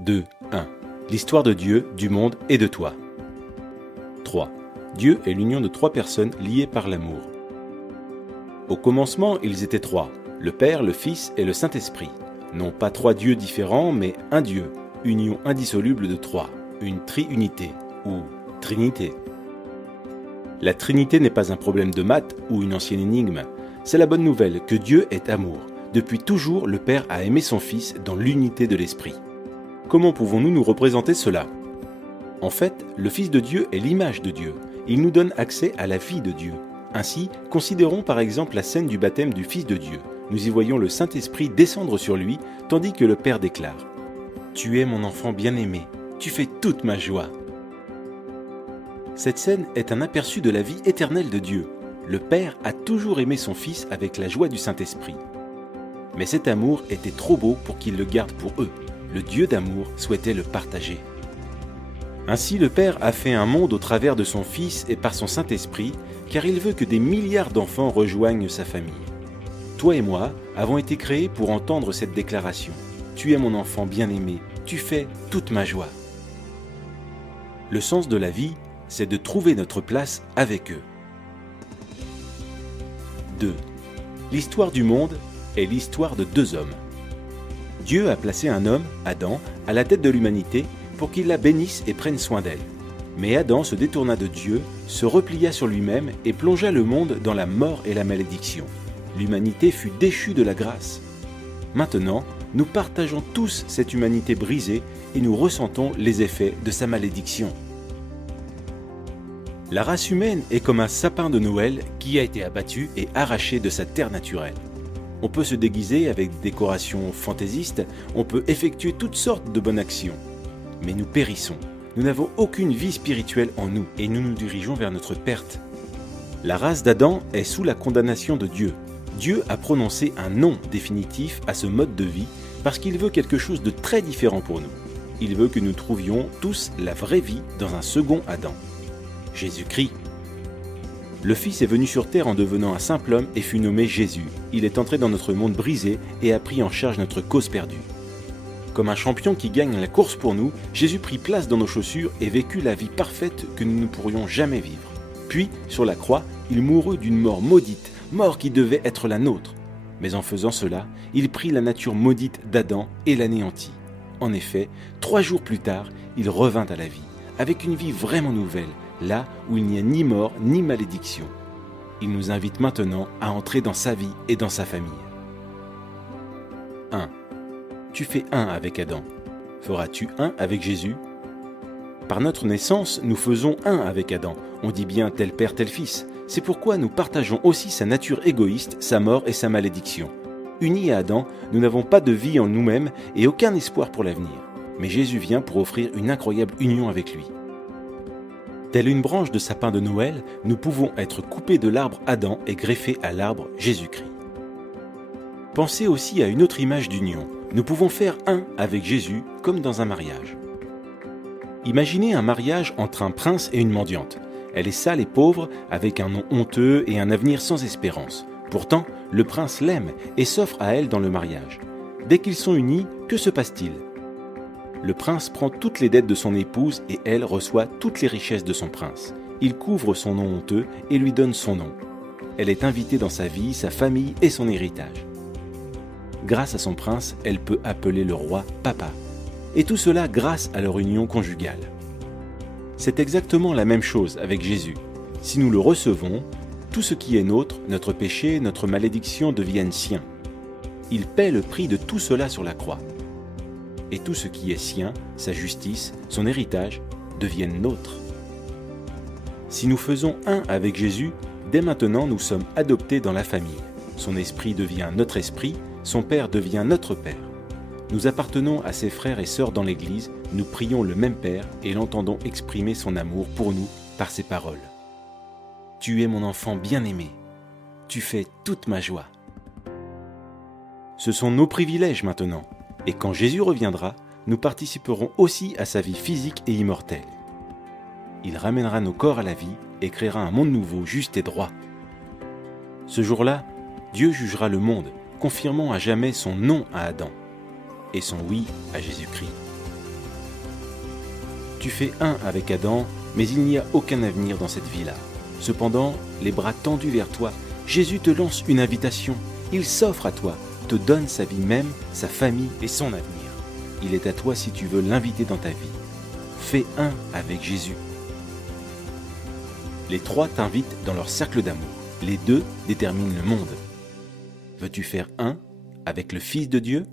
2. 1. L'histoire de Dieu, du monde et de toi. 3. Dieu est l'union de trois personnes liées par l'amour. Au commencement, ils étaient trois, le Père, le Fils et le Saint-Esprit. Non pas trois dieux différents, mais un Dieu, union indissoluble de trois, une triunité ou trinité. La Trinité n'est pas un problème de maths ou une ancienne énigme. C'est la bonne nouvelle que Dieu est amour. Depuis toujours, le Père a aimé son Fils dans l'unité de l'Esprit. Comment pouvons-nous nous représenter cela ? En fait, le Fils de Dieu est l'image de Dieu. Il nous donne accès à la vie de Dieu. Ainsi, considérons par exemple la scène du baptême du Fils de Dieu. Nous y voyons le Saint-Esprit descendre sur lui, tandis que le Père déclare « Tu es mon enfant bien-aimé, tu fais toute ma joie ». Cette scène est un aperçu de la vie éternelle de Dieu. Le Père a toujours aimé son Fils avec la joie du Saint-Esprit. Mais cet amour était trop beau pour qu'il le garde pour eux. Le Dieu d'amour souhaitait le partager. Ainsi, le Père a fait un monde au travers de son Fils et par son Saint-Esprit, car il veut que des milliards d'enfants rejoignent sa famille. Toi et moi avons été créés pour entendre cette déclaration. Tu es mon enfant bien-aimé, tu fais toute ma joie. Le sens de la vie, c'est de trouver notre place avec eux. 2. L'histoire du monde est l'histoire de deux hommes. Dieu a placé un homme, Adam, à la tête de l'humanité pour qu'il la bénisse et prenne soin d'elle. Mais Adam se détourna de Dieu, se replia sur lui-même et plongea le monde dans la mort et la malédiction. L'humanité fut déchue de la grâce. Maintenant, nous partageons tous cette humanité brisée et nous ressentons les effets de sa malédiction. La race humaine est comme un sapin de Noël qui a été abattu et arraché de sa terre naturelle. On peut se déguiser avec des décorations fantaisistes, on peut effectuer toutes sortes de bonnes actions. Mais nous périssons. Nous n'avons aucune vie spirituelle en nous et nous nous dirigeons vers notre perte. La race d'Adam est sous la condamnation de Dieu. Dieu a prononcé un non définitif à ce mode de vie parce qu'il veut quelque chose de très différent pour nous. Il veut que nous trouvions tous la vraie vie dans un second Adam. Jésus-Christ. Le Fils est venu sur terre en devenant un simple homme et fut nommé Jésus. Il est entré dans notre monde brisé et a pris en charge notre cause perdue. Comme un champion qui gagne la course pour nous, Jésus prit place dans nos chaussures et vécut la vie parfaite que nous ne pourrions jamais vivre. Puis, sur la croix, il mourut d'une mort maudite, mort qui devait être la nôtre. Mais en faisant cela, il prit la nature maudite d'Adam et l'anéantit. En effet, 3 jours plus tard, il revint à la vie, avec une vie vraiment nouvelle, là où il n'y a ni mort ni malédiction. Il nous invite maintenant à entrer dans sa vie et dans sa famille. 1. Tu fais un avec Adam. Feras-tu un avec Jésus ? Par notre naissance, nous faisons un avec Adam. On dit bien tel père, tel fils. C'est pourquoi nous partageons aussi sa nature égoïste, sa mort et sa malédiction. Unis à Adam, nous n'avons pas de vie en nous-mêmes et aucun espoir pour l'avenir. Mais Jésus vient pour offrir une incroyable union avec lui. Telle une branche de sapin de Noël, nous pouvons être coupés de l'arbre Adam et greffés à l'arbre Jésus-Christ. Pensez aussi à une autre image d'union. Nous pouvons faire un avec Jésus comme dans un mariage. Imaginez un mariage entre un prince et une mendiante. Elle est sale et pauvre, avec un nom honteux et un avenir sans espérance. Pourtant, le prince l'aime et s'offre à elle dans le mariage. Dès qu'ils sont unis, que se passe-t-il ? Le prince prend toutes les dettes de son épouse et elle reçoit toutes les richesses de son prince. Il couvre son nom honteux et lui donne son nom. Elle est invitée dans sa vie, sa famille et son héritage. Grâce à son prince, elle peut appeler le roi papa. Et tout cela grâce à leur union conjugale. C'est exactement la même chose avec Jésus. Si nous le recevons, tout ce qui est nôtre, notre péché, notre malédiction deviennent siens. Il paie le prix de tout cela sur la croix. Et tout ce qui est sien, sa justice, son héritage, deviennent nôtres. Si nous faisons un avec Jésus, dès maintenant nous sommes adoptés dans la famille. Son esprit devient notre esprit, son Père devient notre Père. Nous appartenons à ses frères et sœurs dans l'Église, nous prions le même Père et l'entendons exprimer son amour pour nous par ses paroles. Tu es mon enfant bien-aimé, tu fais toute ma joie. Ce sont nos privilèges maintenant. Et quand Jésus reviendra, nous participerons aussi à sa vie physique et immortelle. Il ramènera nos corps à la vie et créera un monde nouveau, juste et droit. Ce jour-là, Dieu jugera le monde, confirmant à jamais son non à Adam et son oui à Jésus-Christ. Tu fais un avec Adam, mais il n'y a aucun avenir dans cette vie-là. Cependant, les bras tendus vers toi, Jésus te lance une invitation. Il s'offre à toi, te donne sa vie même, sa famille et son avenir. Il est à toi si tu veux l'inviter dans ta vie. Fais un avec Jésus. Les trois t'invitent dans leur cercle d'amour. Les deux déterminent le monde. Veux-tu faire un avec le Fils de Dieu ?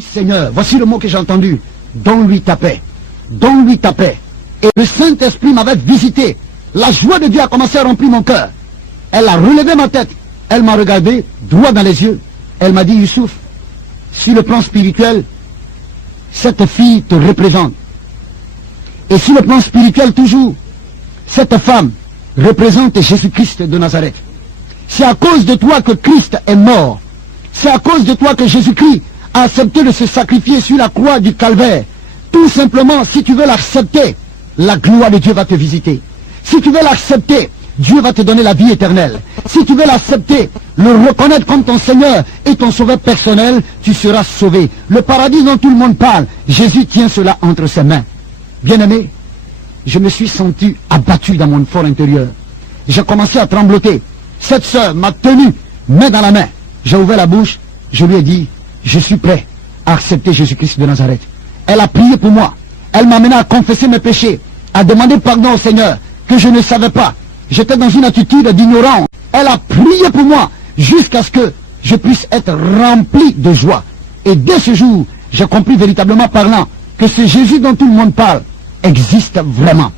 Seigneur, voici le mot que j'ai entendu. Donne-lui ta paix. Donne-lui ta paix. Et le Saint-Esprit m'avait visité. La joie de Dieu a commencé à remplir mon cœur. Elle a relevé ma tête. Elle m'a regardé droit dans les yeux. Elle m'a dit, Youssouf, sur le plan spirituel, cette fille te représente. Et sur le plan spirituel toujours, cette femme représente Jésus-Christ de Nazareth. C'est à cause de toi que Christ est mort. C'est à cause de toi que Jésus-Christ a accepté de se sacrifier sur la croix du calvaire. Tout simplement, si tu veux l'accepter, la gloire de Dieu va te visiter. Si tu veux l'accepter, Dieu va te donner la vie éternelle. Si tu veux l'accepter, le reconnaître comme ton Seigneur et ton sauveur personnel, tu seras sauvé. Le paradis dont tout le monde parle, Jésus tient cela entre ses mains. Bien-aimé, je me suis senti abattu dans mon fort intérieur. J'ai commencé à trembloter. Cette sœur m'a tenu, main dans la main. J'ai ouvert la bouche, je lui ai dit, je suis prêt à accepter Jésus-Christ de Nazareth. Elle a prié pour moi. Elle m'a amené à confesser mes péchés, à demander pardon au Seigneur, que je ne savais pas. J'étais dans une attitude d'ignorance. Elle a prié pour moi, jusqu'à ce que je puisse être rempli de joie. Et dès ce jour, j'ai compris véritablement parlant, que ce Jésus dont tout le monde parle, existe vraiment.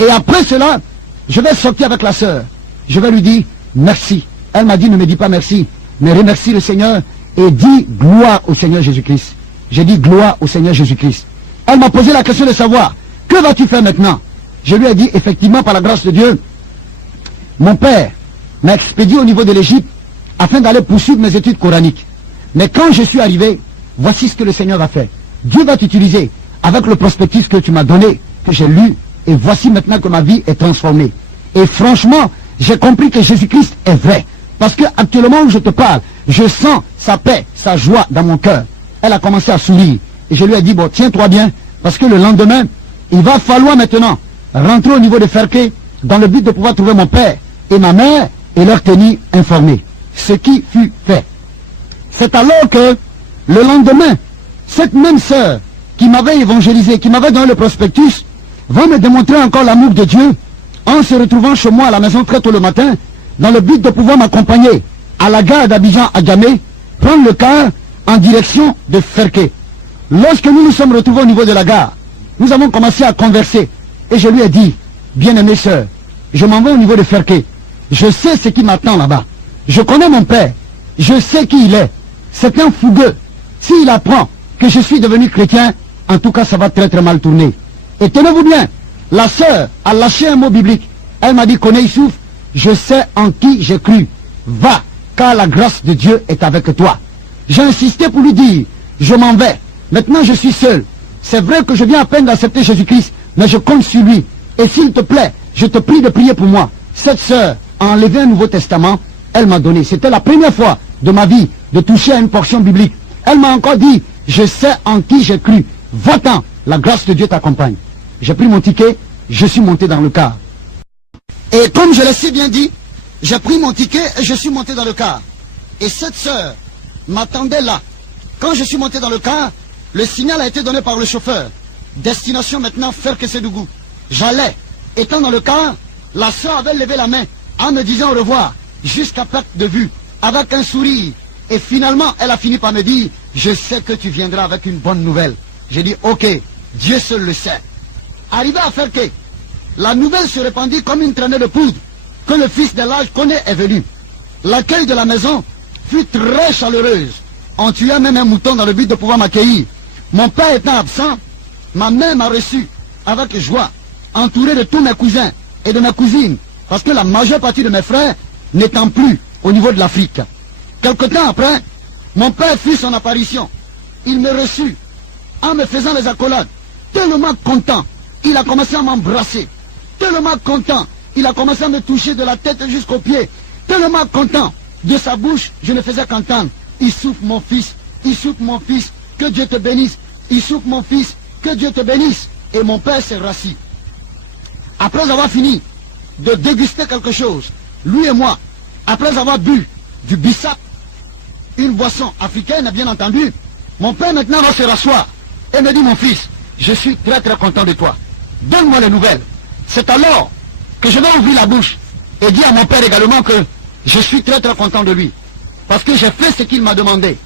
Et après cela, je vais sortir avec la sœur. Je vais lui dire, merci. Elle m'a dit, ne me dis pas merci, mais remercie le Seigneur et dis gloire au Seigneur Jésus-Christ. J'ai dit gloire au Seigneur Jésus-Christ. Elle m'a posé la question de savoir, que vas-tu faire maintenant? Je lui ai dit, effectivement, par la grâce de Dieu, mon père m'a expédié au niveau de l'Égypte afin d'aller poursuivre mes études coraniques. Mais quand je suis arrivé, voici ce que le Seigneur va faire. Dieu va t'utiliser avec le prospectus que tu m'as donné, que j'ai lu, et voici maintenant que ma vie est transformée. Et franchement, j'ai compris que Jésus-Christ est vrai. Parce que actuellement où je te parle, je sens sa paix, sa joie dans mon cœur. Elle a commencé à sourire. Et je lui ai dit, bon, tiens-toi bien, parce que le lendemain, il va falloir maintenant rentrer au niveau de Ferké, dans le but de pouvoir trouver mon père et ma mère et leur tenir informés. Ce qui fut fait. C'est alors que, le lendemain, cette même sœur qui m'avait évangélisé, qui m'avait donné le prospectus, va me démontrer encore l'amour de Dieu en se retrouvant chez moi à la maison très tôt le matin, dans le but de pouvoir m'accompagner à la gare d'Abidjan à Djamé, prendre le car en direction de Ferké. Lorsque nous nous sommes retrouvés au niveau de la gare, nous avons commencé à converser et je lui ai dit, bien-aimée sœur, je m'en vais au niveau de Ferké. Je sais ce qui m'attend là-bas. Je connais mon père. Je sais qui il est. C'est un fougueux. S'il apprend que je suis devenu chrétien, en tout cas ça va très très mal tourner. Et tenez-vous bien, la sœur a lâché un mot biblique. Elle m'a dit, connais Youssouf, je sais en qui j'ai cru. Va, car la grâce de Dieu est avec toi. J'ai insisté pour lui dire, je m'en vais. Maintenant je suis seul. C'est vrai que je viens à peine d'accepter Jésus-Christ, mais je compte sur lui. Et s'il te plaît, je te prie de prier pour moi. Cette sœur a enlevé un Nouveau Testament, elle m'a donné. C'était la première fois de ma vie de toucher à une portion biblique. Elle m'a encore dit, je sais en qui j'ai cru. Va-t'en, la grâce de Dieu t'accompagne. J'ai pris mon ticket, je suis monté dans le car. Et comme je l'ai si bien dit, j'ai pris mon ticket et je suis monté dans le car. Et cette sœur m'attendait là. Quand je suis monté dans le car, le signal a été donné par le chauffeur. Destination maintenant Ferké-Sédougou. J'allais. Étant dans le car, la sœur avait levé la main en me disant au revoir, jusqu'à perte de vue, avec un sourire. Et finalement, elle a fini par me dire, je sais que tu viendras avec une bonne nouvelle. J'ai dit, ok, Dieu seul le sait. Arrivé à Ferké, la nouvelle se répandit comme une traînée de poudre, que le fils de l'âge connaît est venu. L'accueil de la maison fut très chaleureuse. On tuait même un mouton dans le but de pouvoir m'accueillir. Mon père étant absent, ma mère m'a reçu avec joie, entouré de tous mes cousins et de mes cousines, parce que la majeure partie de mes frères n'étant plus au niveau de l'Afrique. Quelque temps après, mon père fit son apparition. Il me reçut en me faisant les accolades. Tellement content, il a commencé à m'embrasser. Tellement content, il a commencé à me toucher de la tête jusqu'aux pieds. tellement content. De sa bouche, je ne faisais qu'entendre. Il souffle mon fils, il souffle mon fils, que Dieu te bénisse. Il souffle mon fils, que Dieu te bénisse. Et mon père s'est rassis. Après avoir fini de déguster quelque chose, lui et moi, après avoir bu du bissap, une boisson africaine, bien entendu, mon père maintenant va se rasseoir et me dit, mon fils, je suis très très content de toi. Donne-moi les nouvelles. C'est alors que je vais ouvrir la bouche et dire à mon père également que je suis très très content de lui. Parce que j'ai fait ce qu'il m'a demandé.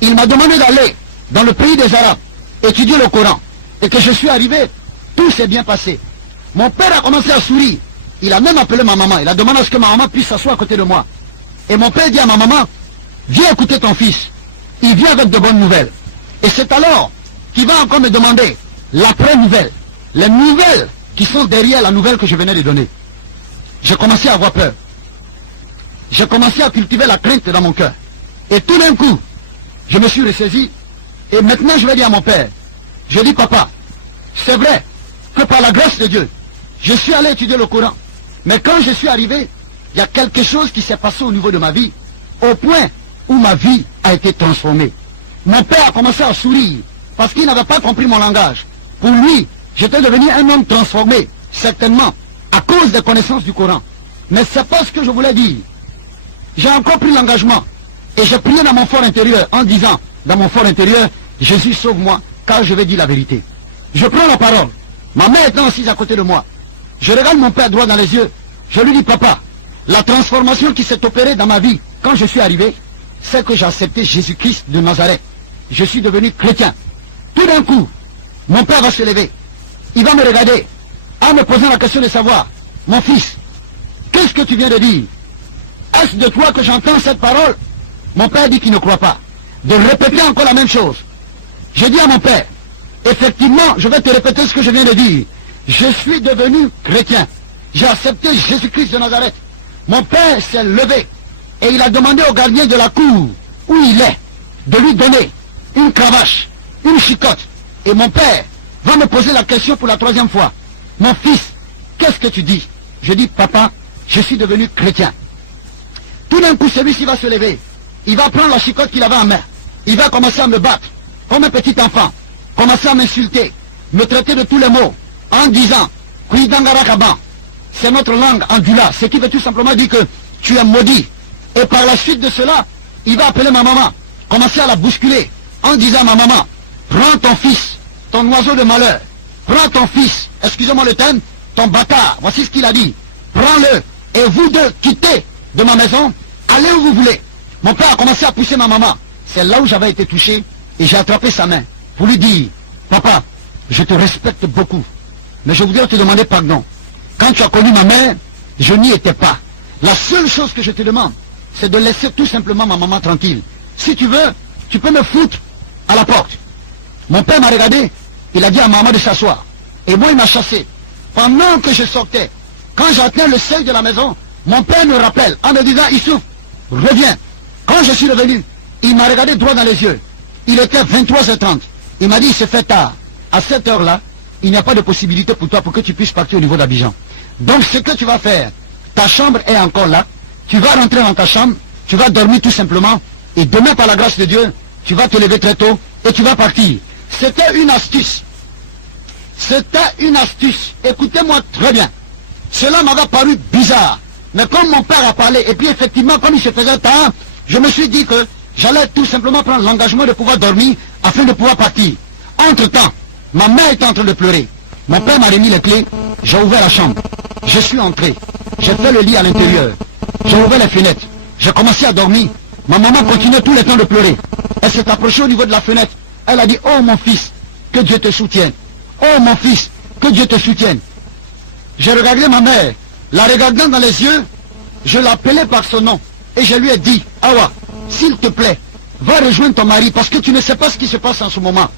Il m'a demandé d'aller dans le pays des Arabes, étudier le Coran. Et que je suis arrivé, tout s'est bien passé. Mon père a commencé à sourire. Il a même appelé ma maman. Il a demandé à ce que ma maman puisse s'asseoir à côté de moi. Et mon père dit à ma maman, viens écouter ton fils. Il vient avec de bonnes nouvelles. Et c'est alors qu'il va encore me demander l'après-nouvelle. Les nouvelles qui sont derrière la nouvelle que je venais de donner. J'ai commencé à avoir peur. J'ai commencé à cultiver la crainte dans mon cœur. Et tout d'un coup, je me suis ressaisi. Et maintenant, je vais dire à mon père, je dis, papa, c'est vrai que par la grâce de Dieu, je suis allé étudier le Coran. Mais quand je suis arrivé, il y a quelque chose qui s'est passé au niveau de ma vie, au point où ma vie a été transformée. Mon père a commencé à sourire, parce qu'il n'avait pas compris mon langage. Pour lui, j'étais devenu un homme transformé, certainement, à cause des connaissances du Coran. Mais c'est pas ce que je voulais dire. J'ai encore pris l'engagement, et j'ai prié dans mon fort intérieur, en disant, dans mon fort intérieur, Jésus sauve-moi, car je vais dire la vérité. Je prends la parole, ma mère étant assise à côté de moi. Je regarde mon père droit dans les yeux, je lui dis, papa, la transformation qui s'est opérée dans ma vie, quand je suis arrivé, c'est que j'ai accepté Jésus-Christ de Nazareth. Je suis devenu chrétien. Tout d'un coup, mon père va se lever. Il va me regarder, en me posant la question de savoir, mon fils, qu'est-ce que tu viens de dire? Est-ce de toi que j'entends cette parole? Mon père dit qu'il ne croit pas. De répéter encore la même chose. J'ai dit à mon père, effectivement, je vais te répéter ce que je viens de dire. Je suis devenu chrétien. J'ai accepté Jésus-Christ de Nazareth. Mon père s'est levé et il a demandé au gardien de la cour où il est de lui donner une cravache, une chicotte. Et mon père va me poser la question pour la troisième fois. Mon fils, qu'est-ce que tu dis? Je dis, papa, je suis devenu chrétien. Tout d'un coup, celui-ci va se lever. Il va prendre la chicotte qu'il avait en main. Il va commencer à me battre comme un petit enfant. Commencer à m'insulter, me traiter de tous les mots, en disant, Kuidangarakaban, c'est notre langue andula, ce qui veut tout simplement dire que tu es maudit. Et par la suite de cela, il va appeler ma maman, commencer à la bousculer, en disant à ma maman, prends ton fils, ton oiseau de malheur, prends ton fils, excusez-moi le terme, ton bâtard, voici ce qu'il a dit, prends-le, et vous deux, quittez de ma maison, allez où vous voulez. Mon père a commencé à pousser ma maman, c'est là où j'avais été touché, et j'ai attrapé sa main, pour lui dire, papa, je te respecte beaucoup, mais je voudrais te demander pardon. Quand tu as connu ma mère, je n'y étais pas. La seule chose que je te demande, c'est de laisser tout simplement ma maman tranquille. Si tu veux, tu peux me foutre à la porte. Mon père m'a regardé, il a dit à maman de s'asseoir. Et moi, il m'a chassé. Pendant que je sortais, quand j'atteins le seuil de la maison, mon père me rappelle en me disant, Issouf, reviens. Quand je suis revenu, il m'a regardé droit dans les yeux. Il était 23h30. Il m'a dit, il se fait tard. À cette heure-là, il n'y a pas de possibilité pour toi pour que tu puisses partir au niveau d'Abidjan. Donc ce que tu vas faire, ta chambre est encore là, tu vas rentrer dans ta chambre, tu vas dormir tout simplement, et demain par la grâce de Dieu, tu vas te lever très tôt, et tu vas partir. C'était une astuce. C'était une astuce. Écoutez-moi très bien. Cela m'avait paru bizarre. Mais comme mon père a parlé, et puis effectivement, comme il se faisait tard, je me suis dit que j'allais tout simplement prendre l'engagement de pouvoir dormir, afin de pouvoir partir. Entre-temps, ma mère était en train de pleurer. Mon père m'a remis les clés, j'ai ouvert la chambre. Je suis entré, j'ai fait le lit à l'intérieur. J'ai ouvert les fenêtres, j'ai commencé à dormir. Ma maman continuait tout le temps de pleurer. Elle s'est approchée au niveau de la fenêtre. Elle a dit, oh mon fils, que Dieu te soutienne. Oh mon fils, que Dieu te soutienne. J'ai regardé ma mère, la regardant dans les yeux, je l'appelais par son nom. Et je lui ai dit, Awa, s'il te plaît, va rejoindre ton mari parce que tu ne sais pas ce qui se passe en ce moment.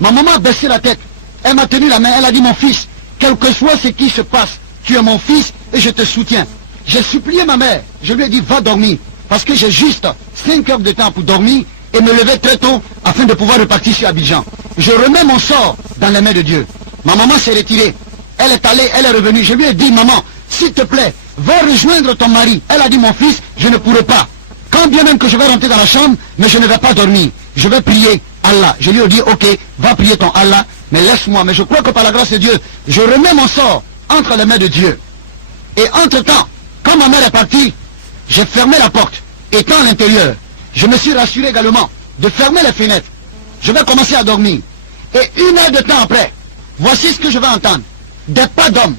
Ma maman a baissé la tête. Elle m'a tenu la main. Elle a dit, mon fils, quel que soit ce qui se passe, tu es mon fils et je te soutiens. J'ai supplié ma mère. Je lui ai dit, va dormir. Parce que j'ai juste 5 heures de temps pour dormir et me lever très tôt afin de pouvoir repartir sur Abidjan. Je remets mon sort dans les mains de Dieu. Ma maman s'est retirée. Elle est allée, elle est revenue. Je lui ai dit, maman, s'il te plaît, va rejoindre ton mari. Elle a dit, mon fils, je ne pourrai pas. Quand bien même que je vais rentrer dans la chambre, mais je ne vais pas dormir. Je vais prier Allah. Je lui ai dit, ok, va prier ton Allah, mais laisse-moi. Mais je crois que par la grâce de Dieu, je remets mon sort entre les mains de Dieu. Et entre-temps, quand ma mère est partie, j'ai fermé la porte. Étant à l'intérieur, je me suis rassuré également de fermer les fenêtres. Je vais commencer à dormir. Et 1 heure de temps après, voici ce que je vais entendre. Des pas d'hommes,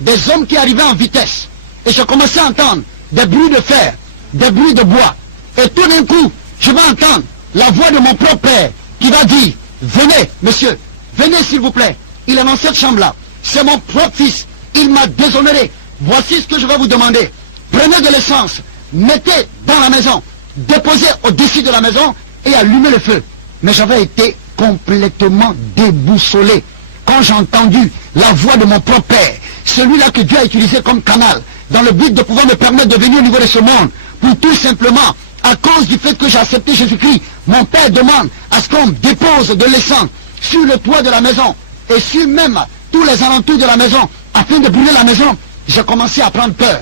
des hommes qui arrivaient en vitesse. Et je commençais à entendre des bruits de fer, des bruits de bois. Et tout d'un coup, je vais entendre la voix de mon propre père qui va dire, venez, monsieur, venez s'il vous plaît. Il est dans cette chambre-là. C'est mon propre fils. Il m'a déshonoré. Voici ce que je vais vous demander. Prenez de l'essence, mettez dans la maison, déposez au-dessus de la maison et allumez le feu. Mais j'avais été complètement déboussolé quand j'ai entendu la voix de mon propre père, celui-là que Dieu a utilisé comme canal, dans le but de pouvoir me permettre de venir au niveau de ce monde, pour tout simplement, à cause du fait que j'ai accepté Jésus-Christ, mon père demande à ce qu'on dépose de l'essence sur le toit de la maison, et sur même tous les alentours de la maison, afin de brûler la maison. J'ai commencé à prendre peur.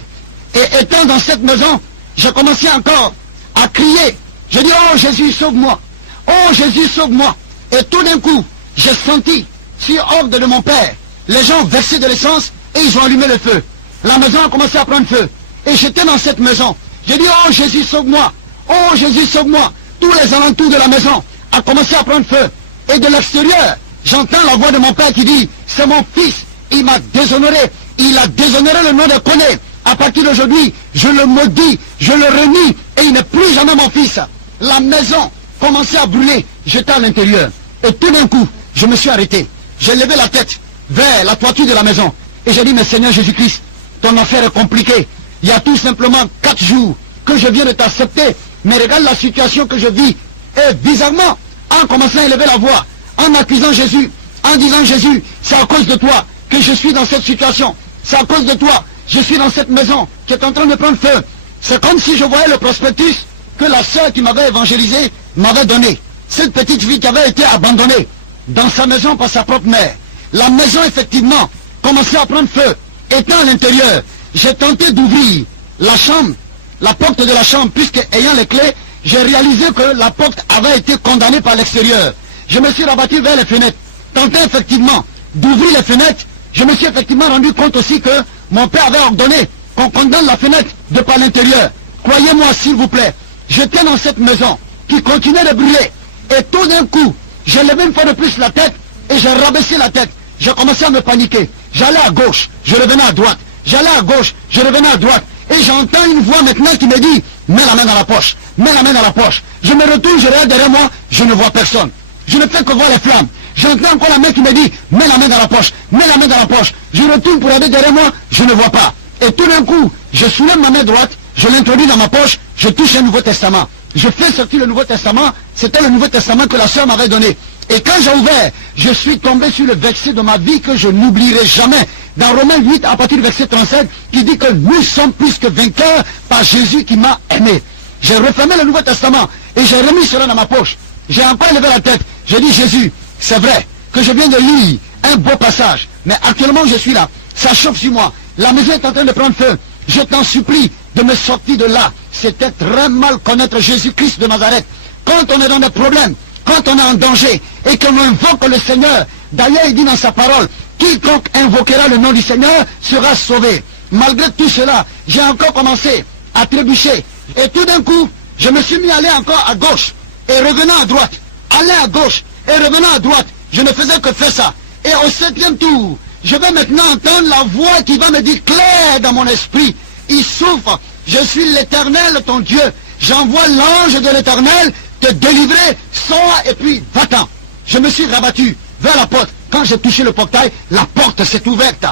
Et étant dans cette maison, j'ai commencé encore à crier. Je dis, oh Jésus, sauve-moi. Oh Jésus, sauve-moi. Et tout d'un coup, j'ai senti, sur ordre de mon père, les gens verser de l'essence et ils ont allumé le feu. La maison a commencé à prendre feu. Et j'étais dans cette maison. J'ai dit, oh Jésus, sauve-moi. Oh Jésus, sauve-moi. Tous les alentours de la maison a commencé à prendre feu. Et de l'extérieur, j'entends la voix de mon père qui dit, c'est mon fils, il m'a déshonoré. Il a déshonoré le nom de Koné. À partir d'aujourd'hui, je le maudis, je le renie, et il n'est plus jamais mon fils. La maison commençait à brûler, j'étais à l'intérieur. Et tout d'un coup, je me suis arrêté. J'ai levé la tête vers la toiture de la maison. Et j'ai dit, mais Seigneur Jésus-Christ, ton affaire est compliquée. Il y a tout simplement 4 jours que je viens de t'accepter. Mais regarde la situation que je vis. Et bizarrement, en commençant à élever la voix, en accusant Jésus, en disant, Jésus, c'est à cause de toi que je suis dans cette situation. C'est à cause de toi, je suis dans cette maison qui est en train de prendre feu. C'est comme si je voyais le prospectus que la sœur qui m'avait évangélisé m'avait donné. Cette petite fille qui avait été abandonnée dans sa maison par sa propre mère. La maison, effectivement, commençait à prendre feu. Étant à l'intérieur, j'ai tenté d'ouvrir la chambre, la porte de la chambre, puisque ayant les clés, j'ai réalisé que la porte avait été condamnée par l'extérieur. Je me suis rabattu vers les fenêtres, tenté effectivement d'ouvrir les fenêtres. Je me suis effectivement rendu compte aussi que mon père avait ordonné qu'on condamne la fenêtre de par l'intérieur. Croyez-moi s'il vous plaît, j'étais dans cette maison qui continuait de brûler. Et tout d'un coup, j'ai levé une fois de plus la tête et j'ai rabaissé la tête. J'ai commencé à me paniquer. J'allais à gauche, je revenais à droite. J'allais à gauche, je revenais à droite. Et j'entends une voix maintenant qui me dit, mets la main dans la poche, mets la main dans la poche. Je me retourne, je regarde derrière moi, je ne vois personne. Je ne fais que voir les flammes. J'entends encore la main qui me dit, mets la main dans la poche, mets la main dans la poche. Je retourne pour regarder derrière moi, je ne vois pas. Et tout d'un coup, je soulève ma main droite, je l'introduis dans ma poche, je touche un Nouveau Testament. Je fais sortir le Nouveau Testament, c'était le Nouveau Testament que la sœur m'avait donné. Et quand j'ai ouvert, je suis tombé sur le verset de ma vie que je n'oublierai jamais. Dans Romains 8, à partir du verset 37, qui dit que nous sommes plus que vainqueurs par Jésus qui m'a aimé. J'ai refermé le Nouveau Testament et j'ai remis cela dans ma poche. J'ai encore levé la tête. J'ai dit, Jésus, c'est vrai que je viens de lire un beau passage, mais actuellement je suis là. Ça chauffe sur moi. La maison est en train de prendre feu. Je t'en supplie de me sortir de là. C'était très mal connaître Jésus-Christ de Nazareth. Quand on est dans des problèmes, quand on est en danger et qu'on invoque le Seigneur, d'ailleurs il dit dans sa parole, quiconque invoquera le nom du Seigneur sera sauvé. Malgré tout cela, j'ai encore commencé à trébucher. Et tout d'un coup, je me suis mis à aller encore à gauche et revenant à droite. Aller à gauche et revenant à droite. Je ne faisais que faire ça. Et au 7e tour, je vais maintenant entendre la voix qui va me dire clair dans mon esprit. Il souffre. Je suis l'Éternel, ton Dieu. J'envoie l'ange de l'Éternel te délivrer, sors et puis va-t'en. Je me suis rabattu vers la porte. Quand j'ai touché le portail, la porte s'est ouverte.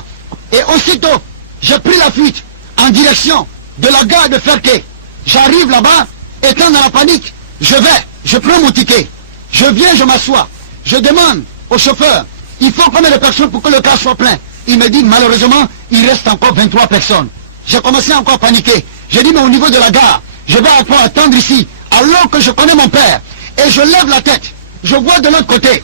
Et aussitôt, j'ai pris la fuite en direction de la gare de Ferquet. J'arrive là-bas, étant dans la panique, je prends mon ticket. Je viens, je m'assois. Je demande au chauffeur, il faut combien de personnes pour que le car soit plein? Il me dit, malheureusement, il reste encore 23 personnes. J'ai commencé encore à paniquer. J'ai dit, mais au niveau de la gare, je vais encore attendre ici, alors que je connais mon père. Et je lève la tête. Je vois de l'autre côté,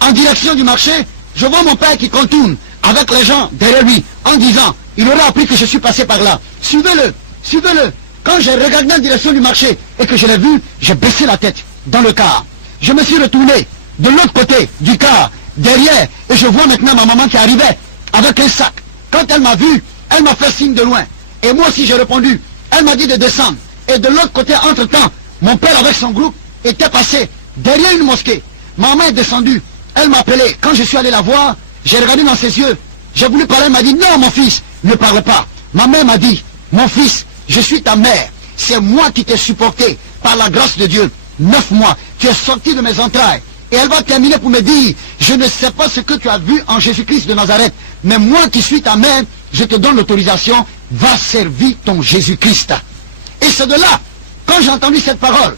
en direction du marché, je vois mon père qui contourne avec les gens derrière lui, en disant, Il aurait appris que je suis passé par là. Suivez-le, suivez-le. Quand j'ai regardé en direction du marché et que je l'ai vu, j'ai baissé la tête dans le car. Je me suis retourné de l'autre côté du car, derrière, et je vois maintenant ma maman qui arrivait avec un sac. Quand elle m'a vu, elle m'a fait signe de loin. Et moi aussi j'ai répondu. Elle m'a dit de descendre. Et de l'autre côté, entre-temps, mon père avec son groupe était passé derrière une mosquée. Maman est descendue. Elle m'a appelé. Quand je suis allé la voir, j'ai regardé dans ses yeux. J'ai voulu parler, elle m'a dit, non mon fils, ne parle pas. Ma mère m'a dit, mon fils, je suis ta mère. C'est moi qui t'ai supporté par la grâce de Dieu. 9 mois, tu es sorti de mes entrailles. Et elle va terminer pour me dire, je ne sais pas ce que tu as vu en Jésus-Christ de Nazareth, mais moi qui suis ta mère, je te donne l'autorisation, va servir ton Jésus-Christ. Et c'est de là, quand j'ai entendu cette parole,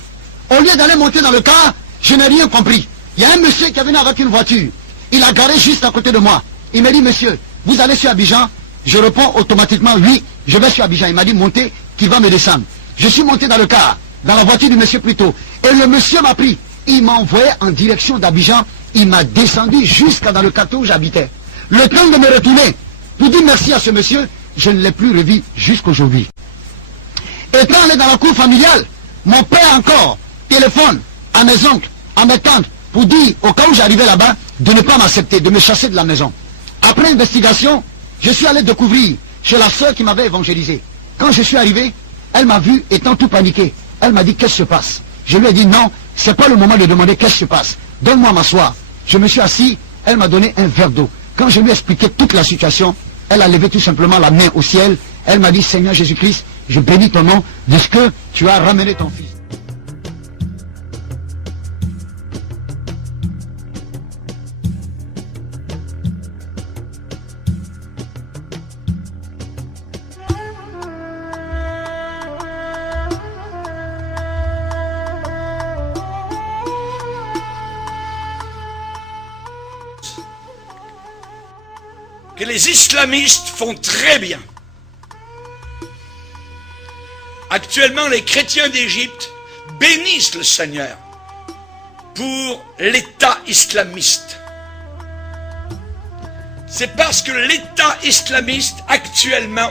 au lieu d'aller monter dans le car, je n'ai rien compris. Il y a un monsieur qui est venu avec une voiture. Il a garé juste à côté de moi. Il m'a dit, monsieur, vous allez sur Abidjan? Je réponds automatiquement, oui, je vais sur Abidjan. Il m'a dit, montez, qui va me descendre. Je suis monté dans le car, dans la voiture du monsieur plutôt. Et le monsieur m'a pris. Il m'a envoyé en direction d'Abidjan. Il m'a descendu jusqu'à dans le quartier où j'habitais. Le temps de me retourner, pour dire merci à ce monsieur, je ne l'ai plus revu jusqu'aujourd'hui. Et quand on est dans la cour familiale, mon père encore téléphone à mes oncles, à mes tantes, pour dire, au cas où j'arrivais là-bas, de ne pas m'accepter, de me chasser de la maison. Après investigation, je suis allé découvrir chez la sœur qui m'avait évangélisé. Quand je suis arrivé, elle m'a vu étant tout paniqué. Elle m'a dit, qu'est-ce qui se passe? Je lui ai dit, non, c'est pas le moment de demander qu'est-ce qui se passe. Donne-moi à m'asseoir. Je me suis assis, elle m'a donné un verre d'eau. Quand je lui ai expliqué toute la situation, elle a levé tout simplement la main au ciel. Elle m'a dit, Seigneur Jésus-Christ, je bénis ton nom de ce que tu as ramené ton fils. Que les islamistes font très bien. Actuellement, les chrétiens d'Égypte bénissent le Seigneur pour l'État islamiste. C'est parce que l'État islamiste actuellement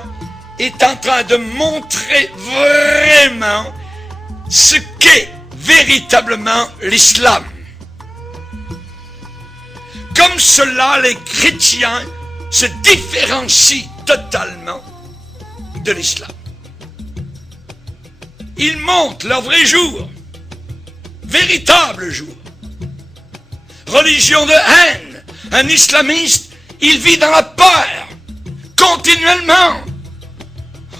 est en train de montrer vraiment ce qu'est véritablement l'islam. Comme cela, les chrétiens se différencient totalement de l'islam. Ils montrent leur vrai jour, véritable jour. Religion de haine. Un islamiste, il vit dans la peur, continuellement.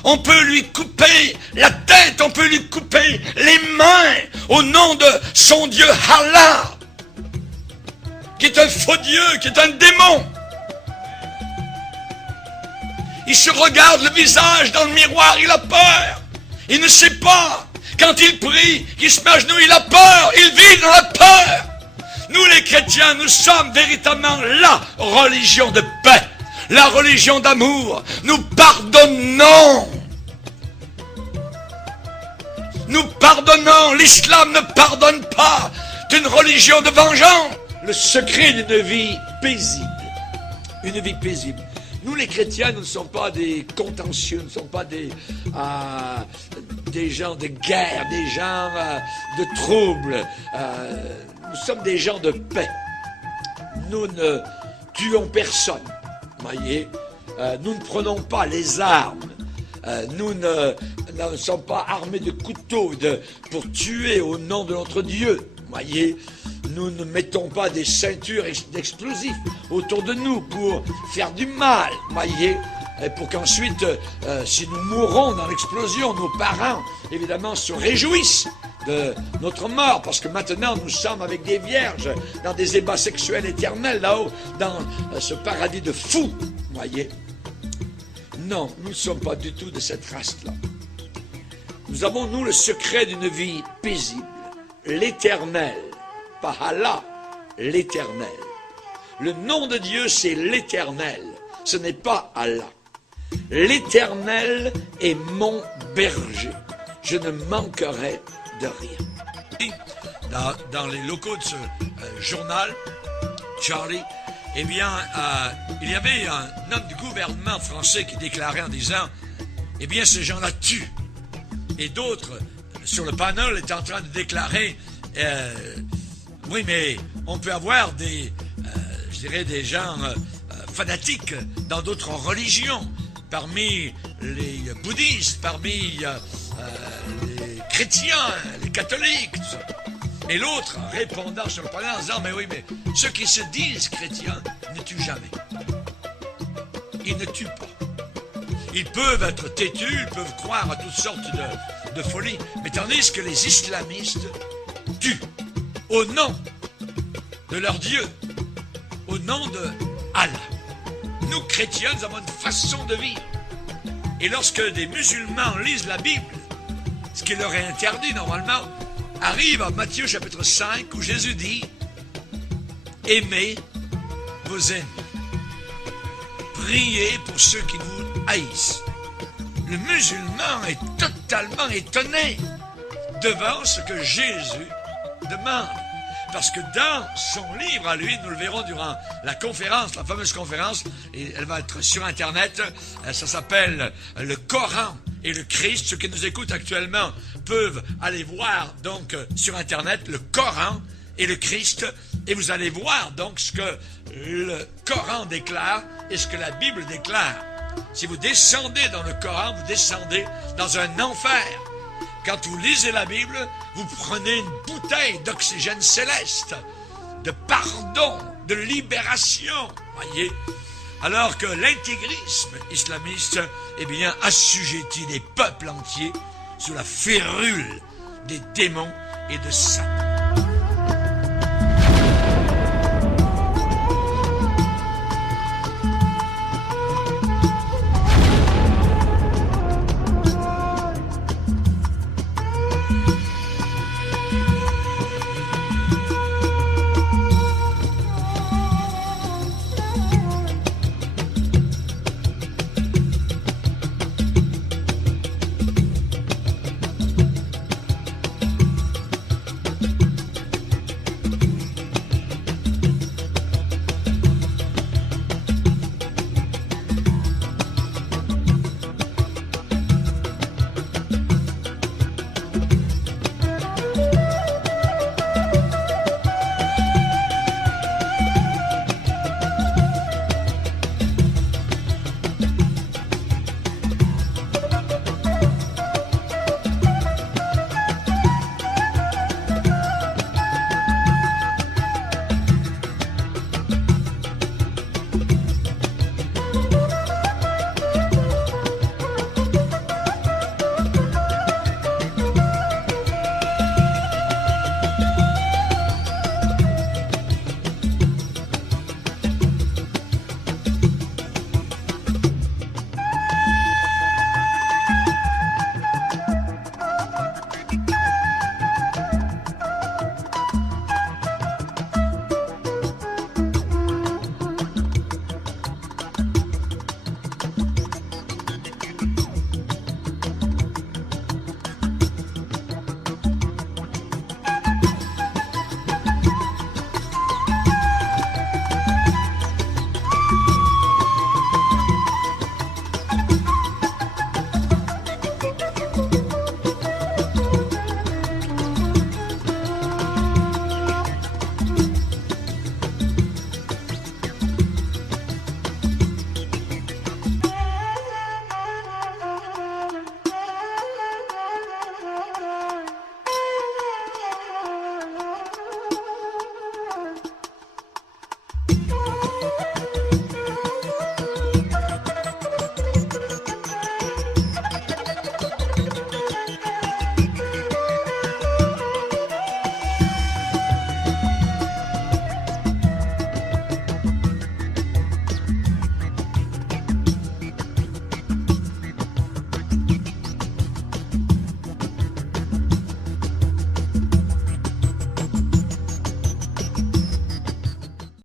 On peut lui couper la tête, on peut lui couper les mains au nom de son Dieu Allah, qui est un faux Dieu, qui est un démon. Il se regarde le visage dans le miroir, il a peur. Il ne sait pas. Quand il prie, qu'il se met à genoux, il a peur. Il vit dans la peur. Nous les chrétiens, nous sommes véritablement la religion de paix, la religion d'amour. Nous pardonnons. Nous pardonnons. L'islam ne pardonne pas. C'est une religion de vengeance. Le secret d'une vie paisible. Une vie paisible. Nous, les chrétiens, nous ne sommes pas des contentieux, nous ne sommes pas des gens de guerre, des gens de troubles. Nous sommes des gens de paix. Nous ne tuons personne, voyez. Nous ne prenons pas les armes. Nous ne sommes pas armés de couteaux pour tuer au nom de notre Dieu, voyez. Nous ne mettons pas des ceintures d'explosifs autour de nous pour faire du mal, voyez, et pour qu'ensuite, si nous mourons dans l'explosion, nos parents, évidemment, se réjouissent de notre mort, parce que maintenant, nous sommes avec des vierges dans des ébats sexuels éternels, là-haut, dans ce paradis de fous, voyez. Non, nous ne sommes pas du tout de cette race-là. Nous avons, nous, le secret d'une vie paisible, l'éternel. Pas Allah, l'éternel. Le nom de Dieu, c'est l'éternel. Ce n'est pas Allah. L'éternel est mon berger. Je ne manquerai de rien. Dans les locaux de ce journal, Charlie, eh bien, il y avait un homme du gouvernement français qui déclarait en disant, eh bien, ces gens-là tuent. Et d'autres, sur le panel, étaient en train de déclarer, oui, mais on peut avoir des, je dirais, des gens fanatiques dans d'autres religions, parmi les bouddhistes, parmi les chrétiens, les catholiques, tout ça. Et l'autre, répondant sur le panel en disant, mais oui, mais ceux qui se disent chrétiens ne tuent jamais. Ils ne tuent pas. Ils peuvent être têtus, ils peuvent croire à toutes sortes de folies, mais tandis que les islamistes tuent au nom de leur Dieu, au nom de Allah. Nous, chrétiens, nous avons une façon de vivre. Et lorsque des musulmans lisent la Bible, ce qui leur est interdit normalement, arrive à Matthieu chapitre 5 où Jésus dit « Aimez vos ennemis. Priez pour ceux qui vous haïssent. » Le musulman est totalement étonné devant ce que Jésus demande. Parce que dans son livre à lui, nous le verrons durant la conférence, la fameuse conférence, et elle va être sur Internet, ça s'appelle le Coran et le Christ. Ceux qui nous écoutent actuellement peuvent aller voir donc sur Internet le Coran et le Christ, et vous allez voir donc ce que le Coran déclare et ce que la Bible déclare. Si vous descendez dans le Coran, vous descendez dans un enfer. Quand vous lisez la Bible, vous prenez une bouteille d'oxygène céleste, de pardon, de libération, voyez. Alors que l'intégrisme islamiste, eh bien, assujettit des peuples entiers sous la férule des démons et de Satan.